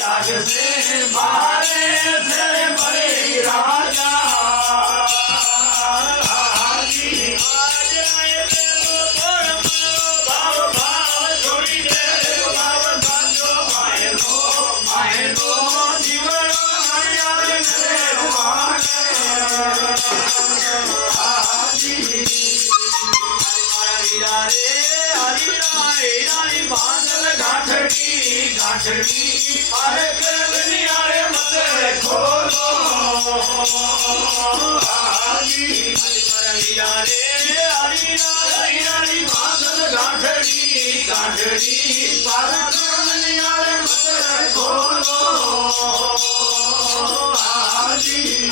से मारे से बड़े राजा हाजी आज आए पर भाव भाव छोड़ी दे भाव बांधो मायनो जीवन हरियाणा मेरे हाजी हरि बांधल गाठड़ी अरे करनियारे मत खोलो हाजी हरि बांधल गाठड़ी पर करनियारे मत खोलो हाजी